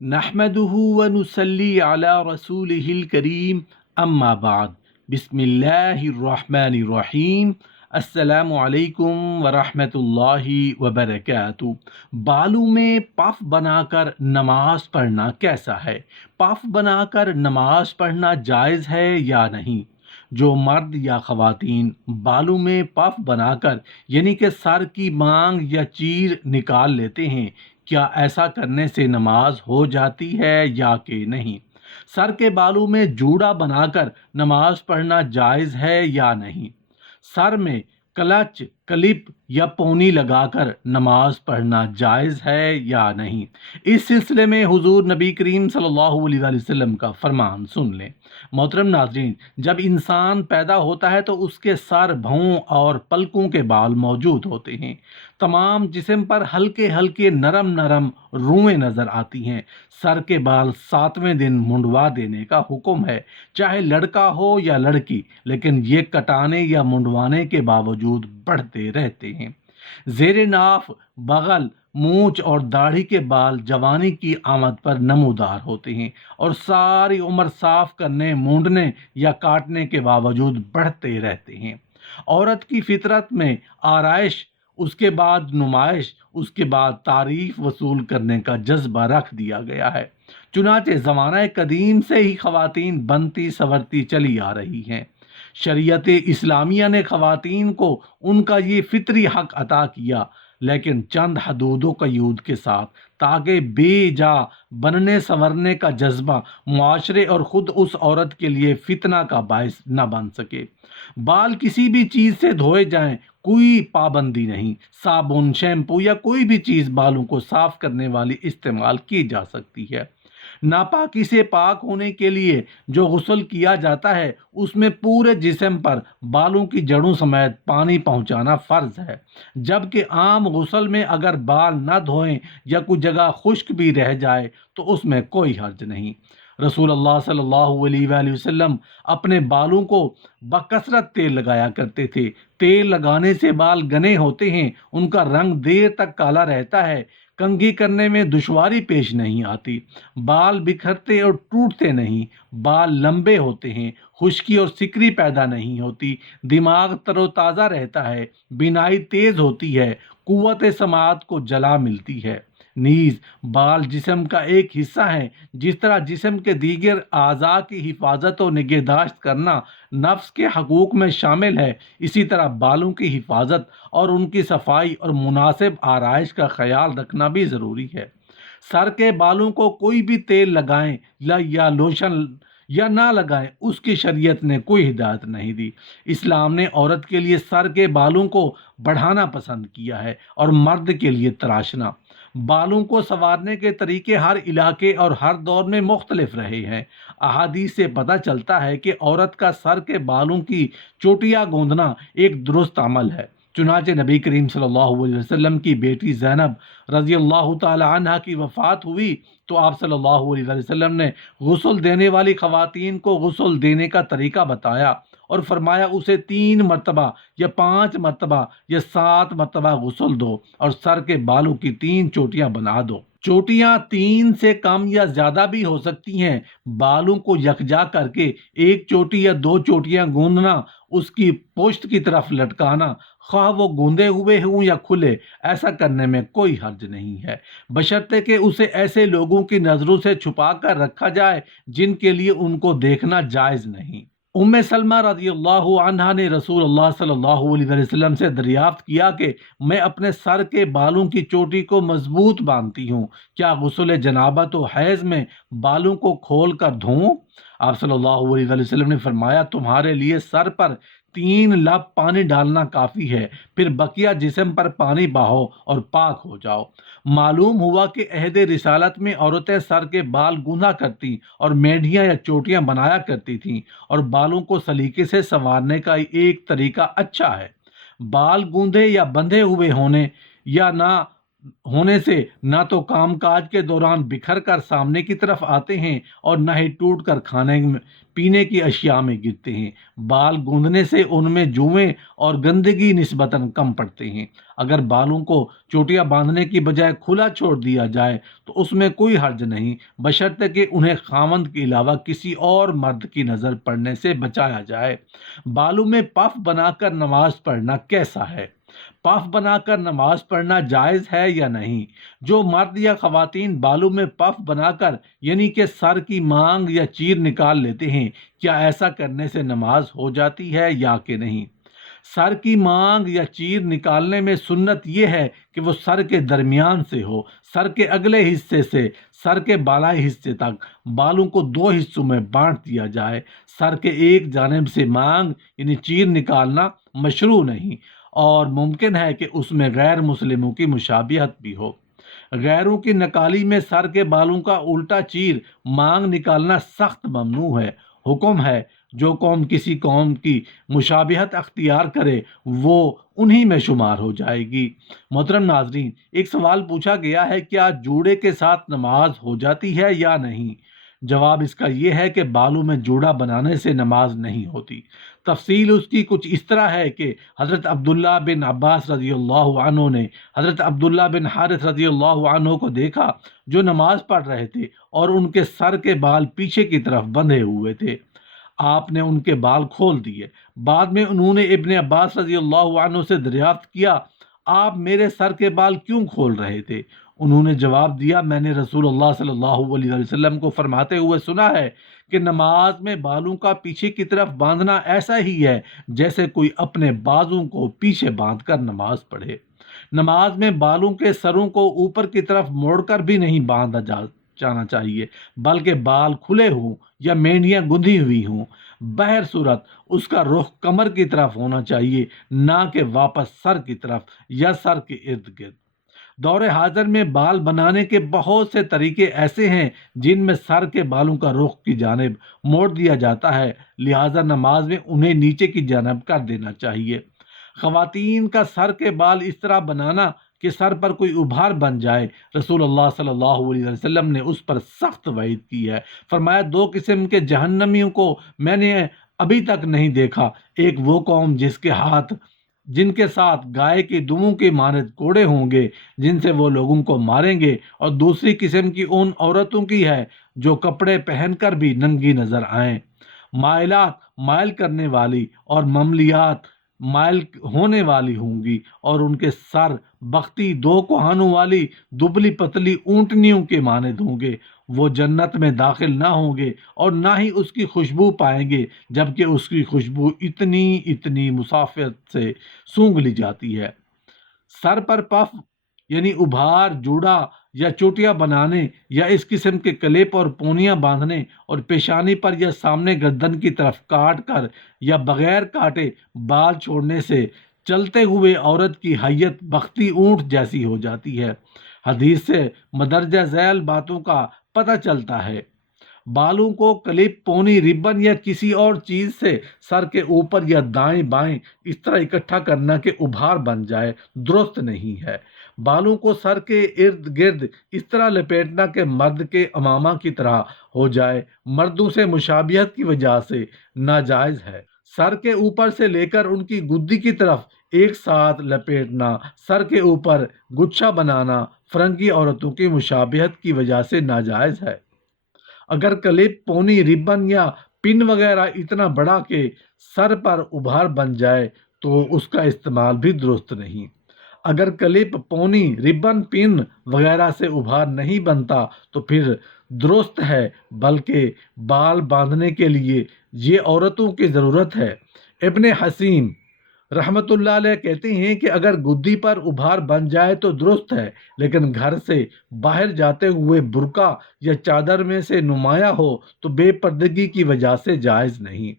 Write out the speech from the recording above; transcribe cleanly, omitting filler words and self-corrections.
نحمده ونصلي على رسوله الكريم اما بعد بسم اللہ الرحمن الرحیم السلام علیکم ورحمۃ اللہ وبرکاتہ۔ بالوں میں پف بنا کر نماز پڑھنا کیسا ہے؟ پف بنا کر نماز پڑھنا جائز ہے یا نہیں؟ جو مرد یا خواتین بالوں میں پف بنا کر یعنی کہ سر کی مانگ یا چیر نکال لیتے ہیں، کیا ایسا کرنے سے نماز ہو جاتی ہے یا کہ نہیں؟ سر کے بالوں میں جوڑا بنا کر نماز پڑھنا جائز ہے یا نہیں؟ سر میں کلچ، کلپ یا پونی لگا کر نماز پڑھنا جائز ہے یا نہیں؟ اس سلسلے میں حضور نبی کریم صلی اللہ علیہ وآلہ وسلم کا فرمان سن لیں۔ محترم ناظرین، جب انسان پیدا ہوتا ہے تو اس کے سر، بھوں اور پلکوں کے بال موجود ہوتے ہیں۔ تمام جسم پر ہلکے ہلکے نرم نرم روئیں نظر آتی ہیں۔ سر کے بال 7ویں دن منڈوا دینے کا حکم ہے، چاہے لڑکا ہو یا لڑکی، لیکن یہ کٹانے یا منڈوانے کے باوجود بڑھتے رہتے ہیں۔ زیر ناف، بغل، مونچھ اور داڑھی کے بال جوانی کی آمد پر نمودار ہوتے ہیں اور ساری عمر صاف کرنے، مونڈنے یا کاٹنے کے باوجود بڑھتے رہتے ہیں۔ عورت کی فطرت میں آرائش، اس کے بعد نمائش، اس کے بعد تعریف وصول کرنے کا جذبہ رکھ دیا گیا ہے۔ چنانچہ زمانہ قدیم سے ہی خواتین بنتی سنورتی چلی آ رہی ہیں۔ شریعت اسلامیہ نے خواتین کو ان کا یہ فطری حق عطا کیا، لیکن چند حدود و قیود کے ساتھ، تاکہ بے جا بننے سنورنے کا جذبہ معاشرے اور خود اس عورت کے لیے فتنہ کا باعث نہ بن سکے۔ بال کسی بھی چیز سے دھوئے جائیں، کوئی پابندی نہیں۔ صابن، شیمپو یا کوئی بھی چیز بالوں کو صاف کرنے والی استعمال کی جا سکتی ہے۔ ناپاکی سے پاک ہونے کے لیے جو غسل کیا جاتا ہے، اس میں پورے جسم پر بالوں کی جڑوں سمیت پانی پہنچانا فرض ہے، جبکہ عام غسل میں اگر بال نہ دھوئیں یا کوئی جگہ خشک بھی رہ جائے تو اس میں کوئی حرج نہیں۔ رسول اللہ صلی اللہ علیہ وآلہ وسلم اپنے بالوں کو بکثرت تیل لگایا کرتے تھے۔ تیل لگانے سے بال گھنے ہوتے ہیں، ان کا رنگ دیر تک کالا رہتا ہے، کنگھی کرنے میں دشواری پیش نہیں آتی، بال بکھرتے اور ٹوٹتے نہیں، بال لمبے ہوتے ہیں، خشکی اور سکری پیدا نہیں ہوتی، دماغ تر و تازہ رہتا ہے، بینائی تیز ہوتی ہے، قوت سماعت کو جلا ملتی ہے۔ نیز بال جسم کا ایک حصہ ہیں۔ جس طرح جسم کے دیگر اعضاء کی حفاظت و نگہداشت کرنا نفس کے حقوق میں شامل ہے، اسی طرح بالوں کی حفاظت اور ان کی صفائی اور مناسب آرائش کا خیال رکھنا بھی ضروری ہے۔ سر کے بالوں کو کوئی بھی تیل لگائیں یا لوشن یا نہ لگائیں، اس کی شریعت نے کوئی ہدایت نہیں دی۔ اسلام نے عورت کے لیے سر کے بالوں کو بڑھانا پسند کیا ہے اور مرد کے لیے تراشنا۔ بالوں کو سنوارنے کے طریقے ہر علاقے اور ہر دور میں مختلف رہے ہیں۔ احادیث سے پتہ چلتا ہے کہ عورت کا سر کے بالوں کی چوٹیاں گوندنا ایک درست عمل ہے۔ چنانچہ نبی کریم صلی اللہ علیہ وسلم کی بیٹی زینب رضی اللہ تعالی عنہا کی وفات ہوئی تو آپ صلی اللہ علیہ وسلم نے غسل دینے والی خواتین کو غسل دینے کا طریقہ بتایا اور فرمایا اسے 3 مرتبہ یا 5 مرتبہ یا 7 مرتبہ غسل دو اور سر کے بالوں کی 3 چوٹیاں بنا دو۔ چوٹیاں 3 سے کم یا زیادہ بھی ہو سکتی ہیں۔ بالوں کو یکجا کر کے ایک چوٹی یا 2 چوٹیاں گوندنا، اس کی پشت کی طرف لٹکانا، خواہ وہ گوندے ہوئے ہوں یا کھلے، ایسا کرنے میں کوئی حرج نہیں ہے، بشرطے کہ اسے ایسے لوگوں کی نظروں سے چھپا کر رکھا جائے جن کے لیے ان کو دیکھنا جائز نہیں۔ سلمہ رضی اللہ عنہا نے رسول اللہ صلی اللہ علیہ وسلم سے دریافت کیا کہ میں اپنے سر کے بالوں کی چوٹی کو مضبوط باندھتی ہوں، کیا غسل جنابت و حیض میں بالوں کو کھول کر دھوؤں؟ آپ صلی اللہ علیہ وسلم نے فرمایا تمہارے لیے سر پر 3 لب پانی ڈالنا کافی ہے، پھر بقیہ جسم پر پانی بہاؤ اور پاک ہو جاؤ۔ معلوم ہوا کہ عہد رسالت میں عورتیں سر کے بال گوندھا کرتی اور مینڈیاں یا چوٹیاں بنایا کرتی تھیں، اور بالوں کو سلیقے سے سنوارنے کا ایک طریقہ اچھا ہے۔ بال گوندھے یا بندھے ہوئے ہونے یا نہ ہونے سے نہ تو کام کاج کے دوران بکھر کر سامنے کی طرف آتے ہیں اور نہ ہی ٹوٹ کر کھانے پینے کی اشیاء میں گرتے ہیں۔ بال گوندنے سے ان میں جوئیں اور گندگی نسبتاً کم پڑتے ہیں۔ اگر بالوں کو چوٹیاں باندھنے کی بجائے کھلا چھوڑ دیا جائے تو اس میں کوئی حرج نہیں، بشرطے کہ انہیں خاوند کے علاوہ کسی اور مرد کی نظر پڑنے سے بچایا جائے۔ بالوں میں پف بنا کر نماز پڑھنا کیسا ہے؟ پف بنا کر نماز پڑھنا جائز ہے یا نہیں؟ جو مرد یا خواتین بالوں میں پف بنا کر یعنی کہ سر کی مانگ یا چیر نکال لیتے ہیں، کیا ایسا کرنے سے نماز ہو جاتی ہے یا کہ نہیں؟ سر کی مانگ یا چیر نکالنے میں سنت یہ ہے کہ وہ سر کے درمیان سے ہو، سر کے اگلے حصے سے سر کے بالائی حصے تک بالوں کو دو حصوں میں بانٹ دیا جائے۔ سر کے ایک جانب سے مانگ یعنی چیر نکالنا مشروع نہیں، اور ممکن ہے کہ اس میں غیر مسلموں کی مشابہت بھی ہو۔ غیروں کی نکالی میں سر کے بالوں کا الٹا چیر مانگ نکالنا سخت ممنوع ہے۔ حکم ہے جو قوم کسی قوم کی مشابہت اختیار کرے وہ انہی میں شمار ہو جائے گی۔ محترم ناظرین، ایک سوال پوچھا گیا ہے، کیا جوڑے کے ساتھ نماز ہو جاتی ہے یا نہیں؟ جواب اس کا یہ ہے کہ بالوں میں جوڑا بنانے سے نماز نہیں ہوتی۔ تفصیل اس کی کچھ اس طرح ہے کہ حضرت عبداللہ بن عباس رضی اللہ عنہ نے حضرت عبداللہ بن حارث رضی اللہ عنہ کو دیکھا جو نماز پڑھ رہے تھے اور ان کے سر کے بال پیچھے کی طرف بندھے ہوئے تھے۔ آپ نے ان کے بال کھول دیے۔ بعد میں انہوں نے ابن عباس رضی اللہ عنہ سے دریافت کیا، آپ میرے سر کے بال کیوں کھول رہے تھے؟ انہوں نے جواب دیا، میں نے رسول اللہ صلی اللہ علیہ وسلم کو فرماتے ہوئے سنا ہے کہ نماز میں بالوں کا پیچھے کی طرف باندھنا ایسا ہی ہے جیسے کوئی اپنے بازوں کو پیچھے باندھ کر نماز پڑھے۔ نماز میں بالوں کے سروں کو اوپر کی طرف موڑ کر بھی نہیں باندھا جانا چاہیے، بلکہ بال کھلے ہوں یا مینڈیاں گندھی ہوئی ہوں۔ بہر صورت اس کا رخ کمر کی طرف ہونا چاہیے، نہ کہ واپس سر کی طرف یا سر کے ارد گرد۔ دور حاضر میں بال بنانے کے بہت سے طریقے ایسے ہیں جن میں سر کے بالوں کا رخ کی جانب موڑ دیا جاتا ہے، لہذا نماز میں انہیں نیچے کی جانب کر دینا چاہیے۔ خواتین کا سر کے بال اس طرح بنانا کہ سر پر کوئی ابھار بن جائے، رسول اللہ صلی اللہ علیہ وسلم نے اس پر سخت وعید کی ہے۔ فرمایا، دو قسم کے جہنمیوں کو میں نے ابھی تک نہیں دیکھا، ایک وہ قوم جن کے ساتھ گائے کی دموں کی مانند کوڑے ہوں گے جن سے وہ لوگوں کو ماریں گے، اور دوسری قسم کی ان عورتوں کی ہے جو کپڑے پہن کر بھی ننگی نظر آئیں۔ مائلات مائل کرنے والی اور مملیات مائل ہونے والی ہوں گی، اور ان کے سر بختی دو کوہانوں والی دبلی پتلی اونٹنیوں کے مانند ہوں گے۔ وہ جنت میں داخل نہ ہوں گے اور نہ ہی اس کی خوشبو پائیں گے، جبکہ اس کی خوشبو اتنی مسافت سے سونگھ لی جاتی ہے۔ سر پر پف یعنی ابھار، جوڑا یا چوٹیاں بنانے یا اس قسم کے کلپ اور پونیاں باندھنے اور پیشانی پر یا سامنے گردن کی طرف کاٹ کر یا بغیر کاٹے بال چھوڑنے سے چلتے ہوئے عورت کی حیت بختی اونٹ جیسی ہو جاتی ہے۔ حدیث سے مدرجہ ذیل باتوں کا پتہ چلتا ہے۔ بالوں کو کلپ، پونی، ربن یا کسی اور چیز سے سر کے اوپر یا دائیں بائیں اس طرح اکٹھا کرنا کہ ابھار بن جائے درست نہیں ہے۔ بالوں کو سر کے ارد گرد اس طرح لپیٹنا کہ مرد کے امامہ کی طرح ہو جائے مردوں سے مشابہت کی وجہ سے ناجائز ہے۔ سر کے اوپر سے لے کر ان کی گدی کی طرف ایک ساتھ لپیٹنا، سر کے اوپر گچھا بنانا فرنگی عورتوں کی مشابہت کی وجہ سے ناجائز ہے۔ اگر کلپ، پونی، ربن یا پن وغیرہ اتنا بڑا کہ سر پر ابھار بن جائے تو اس کا استعمال بھی درست نہیں۔ اگر کلپ، پونی، ربن، پن وغیرہ سے ابھار نہیں بنتا تو پھر درست ہے، بلکہ بال باندھنے کے لیے یہ عورتوں کی ضرورت ہے۔ ابن حسیم رحمت اللہ علیہ کہتے ہیں کہ اگر گدی پر ابھار بن جائے تو درست ہے، لیکن گھر سے باہر جاتے ہوئے برقع یا چادر میں سے نمایاں ہو تو بے پردگی کی وجہ سے جائز نہیں۔